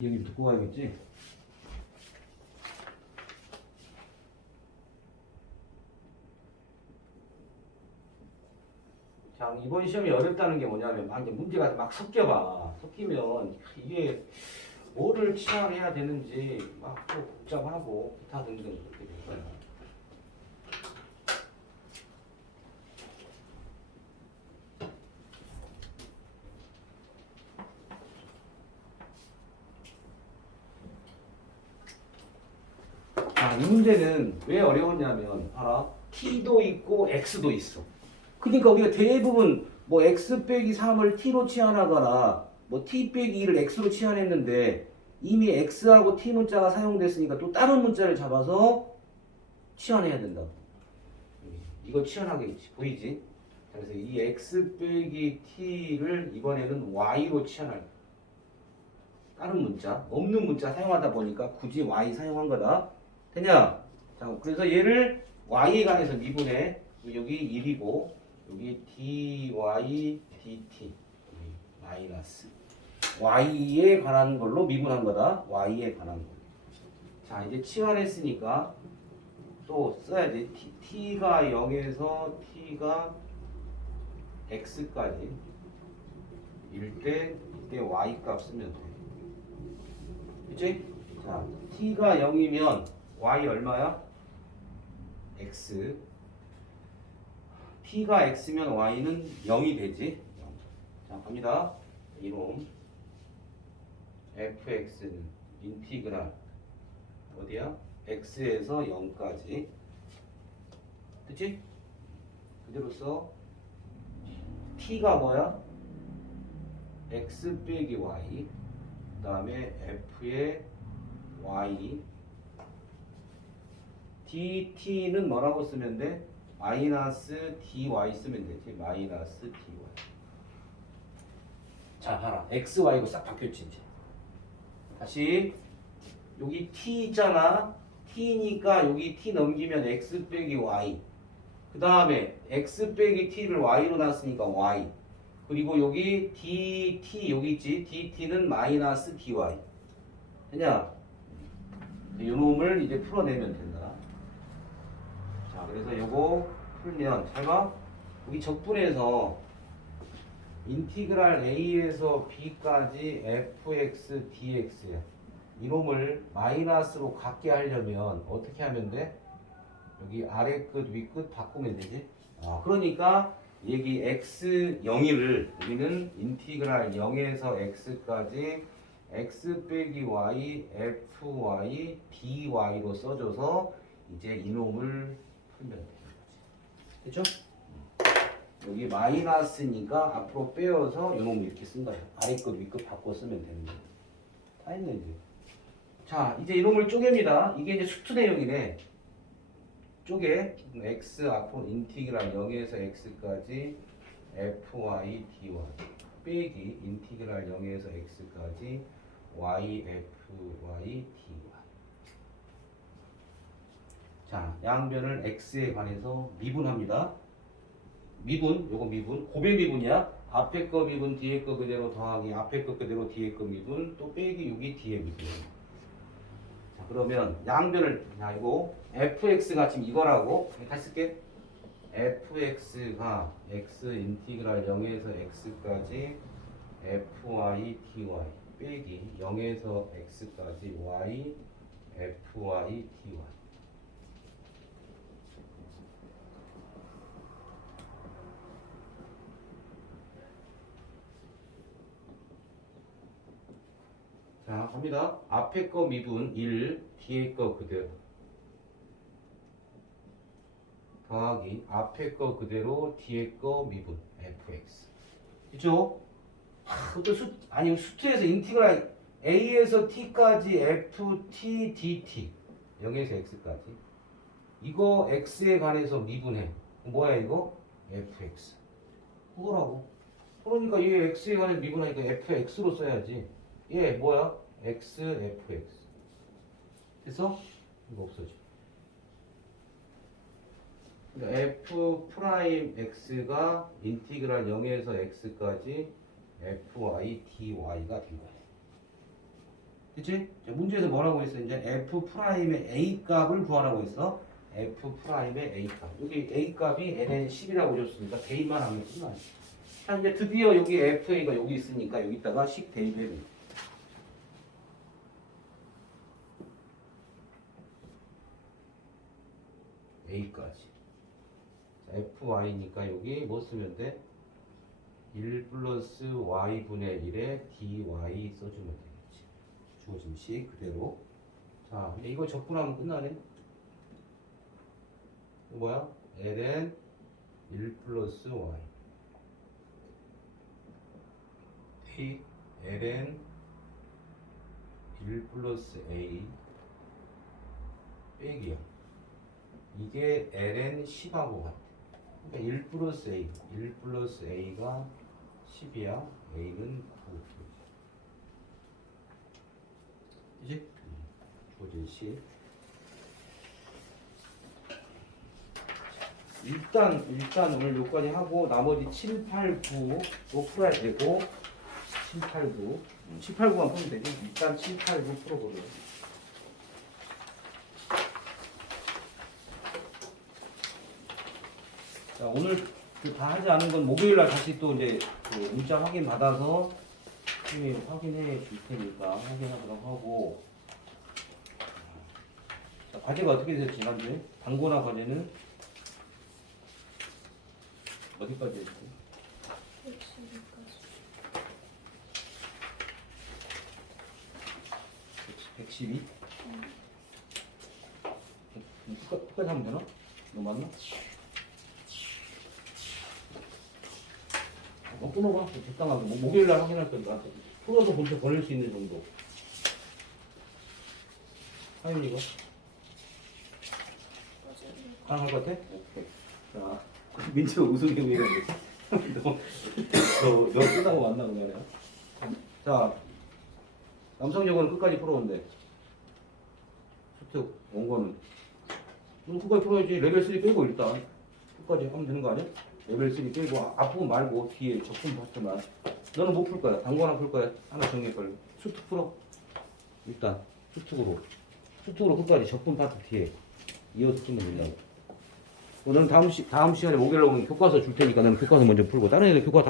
여기 듣고 가야겠지? 자, 이번 시험이 어렵다는 게 뭐냐면 막 이제 문제가 막 섞여봐. 섞이면 이게 뭐를 치환해야 되는지 막 또 복잡하고 기타 등등 그렇게 될 거야. 자, 이 문제는 왜 어려웠냐면 알아? t도 있고 x도 있어. 그러니까 우리가 대부분 뭐 x 빼기 3을 t로 치환하거나 뭐 t 빼기 2를 x로 치환했는데 이미 x하고 t 문자가 사용됐으니까 또 다른 문자를 잡아서 치환해야 된다. 이거 치환하겠지. 보이지? 자, 그래서 이 x 빼기 t를 이번에는 y로 치환할. 다른 문자, 없는 문자 사용하다 보니까 굳이 y 사용한 거다. 되냐? 자, 그래서 얘를 y에 관해서 미분해. 여기 1이고 여기 dy dt 마이너스 y에 관한 걸로 미분한 거다. y에 관한 거. 자, 이제 치환했으니까 또 써야지. t, t가 0에서 t가 x까지 일때 이때 y 값 쓰면 돼. 그치? 자, t가 0이면 y 얼마야? x. t가 x면 y는 0이 되지. 자, 갑니다. 이놈. fx는 인티그랄 어디야? x에서 0까지. 됐지? 그대로 써. t가 뭐야? x 빼기 y. 그 다음에 f의 y dt는 뭐라고 쓰면 돼? 마이너스 dy 쓰면 되지. 마이너스 dy. 자 봐라. x, y고 싹 바뀌었지 이제. 다시. 여기 t 있잖아. t니까 여기 t 넘기면 x 빼기 y. 그 다음에 x 빼기 t를 y로 놨으니까 y. 그리고 여기 dt 여기 있지? dt는 마이너스 dy. 되냐? 이 놈을 이제 풀어내면 된다. 자, 그래서 요거 풀면 잘 봐. 여기 적분해서 인티그랄 a에서 b까지 fx dx야. 이놈을 마이너스로 갖게 하려면 어떻게 하면 돼? 여기 아래 끝, 위 끝 바꾸면 되지. 아, 그러니까 여기 x 0일을 우리는 인티그랄 0에서 x까지 x 빼기 y fy dy로 써줘서 이제 이놈을 풀면 되는 거지. 됐죠? 여기 마이너스니까 앞으로 빼어서 이놈 이렇게 쓴 거야. 아래 것, 위것 바꿔 쓰면 되는 거야. 다 했네 이제. 자, 이제 이놈을 쪼갭니다. 이게 이제 수트 내용이네. 쪼개 x 앞으로 인티그랄 0에서 x까지 fy dy 빼기 인티그랄 0에서 x까지 y f y dy 자 양변을 x에 관해서 미분합니다. 미분 요거 미분. 고백 미분이야. 앞에 거 미분 뒤에 거 그대로 더하기 앞에 거 그대로 뒤에 거 미분. 또 빼기 여기 뒤에 미분. 자 그러면 양변을 자 이거 fx가 지금 이거라고. 다시 쓸게. Fx가 x 인티그랄 0에서 x까지 fy dy 빼기 0에서 x까지 y fy dy 자 갑니다. 앞에 거 미분 1 뒤에 거 그대로. 더하기 앞에 거 그대로 뒤에 거 미분 fx. 있죠? 그것도 수 아니 수트에서 인티그랄 a에서 t까지 ft dt. 0에서 x까지. 이거 x에 관해서 미분해. 뭐야 이거? fx. 그거라고. 그러니까 얘 x에 관해서 미분하니까 fx로 써야지. 얘 뭐야 x fx 됐어? 이거 없어져 그러니까 f 프라임 x가 인티그랄 0에서 x까지 fy dy가 된 거예요. 그치? 자, 문제에서 뭐라고 했어? 이제 f 프라임의 a 값을 구하라고 했어. f 프라임의 a 값. 여기 a 값이 nn 10이라고 줬으니까 대입만 하면 끝나. 자, 이제 드디어 여기 fa가 여기 있으니까 여기다가 식 대입해. A까지. 자, fy니까 여기 뭐 쓰면 돼? 1 플러스 y분의 1에 dy 써주면 되겠지. 주어진 식 그대로. 자, 이거 적분하면 끝나네. 뭐야? ln 1 플러스 y. t ln 1 플러스 a 빼기야. 이게 ln 10하고 같아. 그러니까 1 플러스 a, 1 플러스 a가 10이야. a는 9. 그지? 주어진 식. 일단 일단 오늘 여기까지 하고 나머지 7, 8, 9도 풀어야 되고 7, 8, 9 7, 8, 9만 풀면 되지 일단 7, 8, 9 풀어보도록 자 오늘 그 다 하지 않은 건 목요일 날 다시 또 이제 그 문자 확인 받아서 선생님이 확인해 줄 테니까 확인하도록 하고 자, 과제가 어떻게 되세요 지난주에? 단고나 과제는 어디까지 했어요? 112? 끝까지, 끝까지 하면 되나? 너 맞나? 어, 끊어봐. 적당하게. 뭐, 목요일 날 확인할 거니까. 풀어서 본체 보낼 수 있는 정도. 하윤이가? 가능할 것 같아? 오케이. 자, 민지가 우승이 왜 이러는 너, 너, 너 끝나고 만나, 그거야. 자, 남성적은 끝까지 풀어온대. 수특 온 거는. 그럼 끝까지 풀어야지. 레벨 3 빼고 일단. 끝까지 하면 되는 거 아니야? 레벨 3 빼고 아- 앞부분 말고 뒤에 적분 파트만. 너는 못 풀 거야. 단거 하나 풀 거야. 하나 정리해 빨리. 수특 풀어. 일단 수특으로. 수특으로 끝까지 적분 파트 뒤에 이어서 풀면 된다고. 너는 다음 시 다음 시간에 목요일에 오면 교과서 줄 테니까 너는 교과서 먼저 풀고 다른 애들 교과 다